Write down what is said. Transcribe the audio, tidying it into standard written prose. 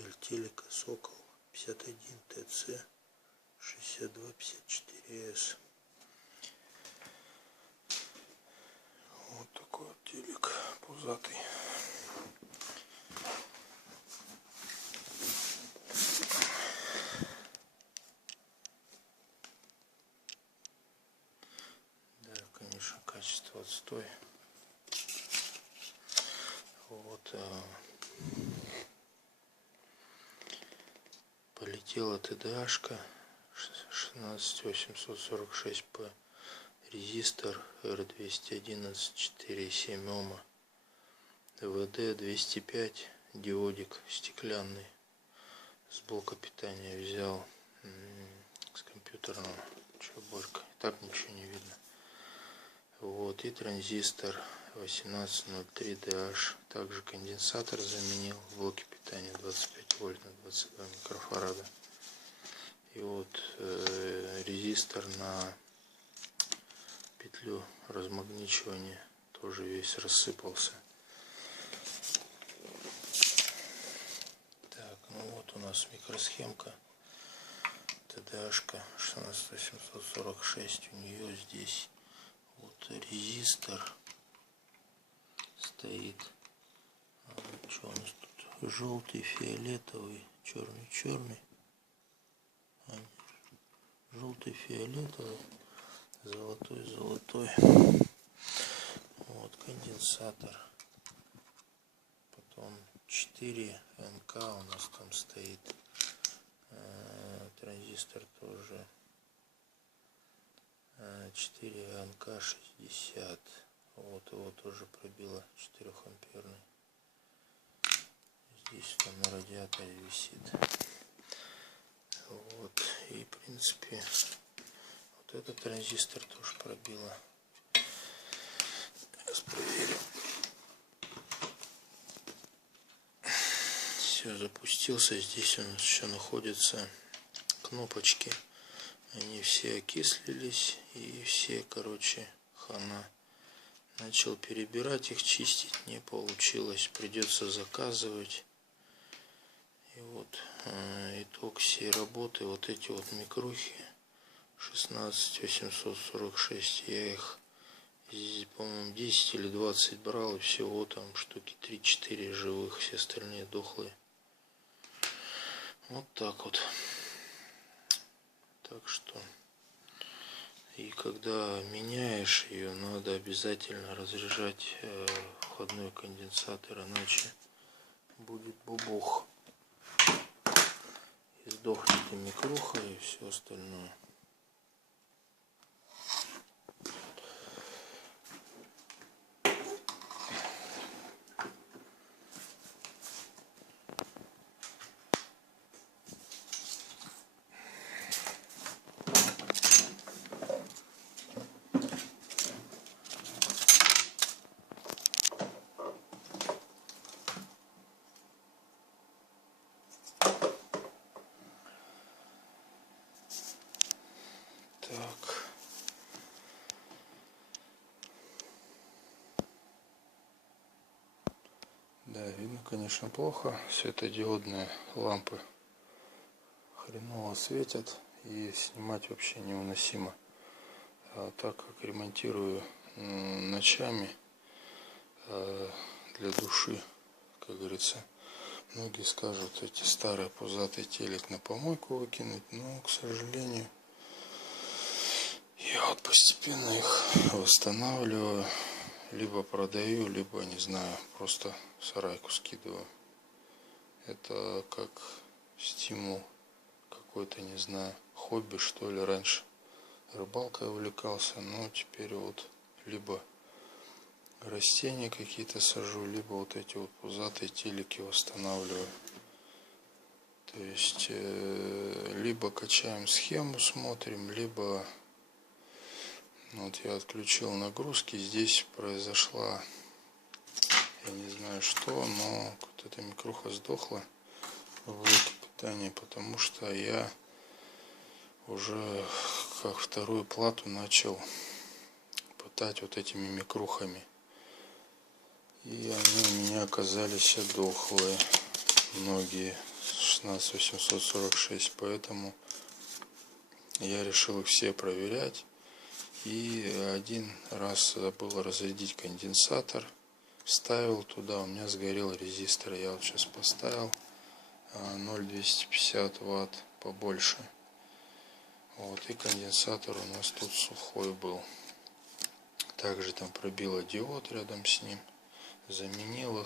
модель телека Сокол 51 ТЦ 6254С. Вот такой вот телек пузатый. Да, конечно, качество отстой. Вот полетела ТДАшка 16846П, резистор R211 4,7 Ома, ВД 205, диодик стеклянный, с блока питания взял, с компьютерного, что борька, так ничего не видно. Вот, и транзистор 1803DH, также конденсатор заменил в блоке питания 25 вольт на 22 микрофарада. И вот резистор на петлю размагничивания тоже весь рассыпался. Так, ну вот у нас микросхемка ТДАшка 16846, у нее здесь вот резистор стоит. Что у нас тут? Желтый, фиолетовый, черный. Желтый, фиолетовый, золотой. Вот конденсатор. Потом 4 НК у нас там стоит. Транзистор тоже 4 НК 60. Вот его тоже пробило 4 амперный. Здесь там на радиаторе висит. Вот, и в принципе вот этот транзистор тоже пробило. Сейчас проверим. Все, запустился. Здесь у нас еще находятся кнопочки. Они все окислились и все, короче, хана. Начал перебирать их, чистить не получилось. Придется заказывать. И вот итог всей работы. Вот эти вот микрухи 16846. Я их, по-моему, 10 или 20 брал. И всего там штуки 3-4 живых. Все остальные дохлые. Вот так вот. Так что, и когда меняешь ее, надо обязательно разряжать входной конденсатор, иначе будет бубух. И сдохнет и микруха, и все остальное. Так. Да, видно, конечно, плохо. Светодиодные лампы хреново светят и снимать вообще невыносимо. А так как ремонтирую ночами для души, как говорится, многие скажут, эти старые пузатый телек на помойку выкинуть, но, к сожалению, я вот постепенно их восстанавливаю, либо продаю, либо, не знаю, просто в сарайку скидываю. Это как стимул какой-то, не знаю, хобби, что ли. Раньше рыбалкой увлекался, но теперь вот либо растения какие-то сажу, либо вот эти вот пузатые телеки восстанавливаю. То есть либо качаем схему, смотрим, либо вот я отключил нагрузки. Здесь произошла, я не знаю что, но вот эта микруха сдохла в блоке питания, потому что я уже как вторую плату начал пытать вот этими микрухами. И они у меня оказались дохлые, многие. 16846, поэтому я решил их все проверять. И один раз забыл разрядить конденсатор, вставил туда, у меня сгорел резистор. Я вот сейчас поставил 0,250 ватт побольше. Вот, и конденсатор у нас тут сухой был. Также там пробило диод рядом с ним, заменила.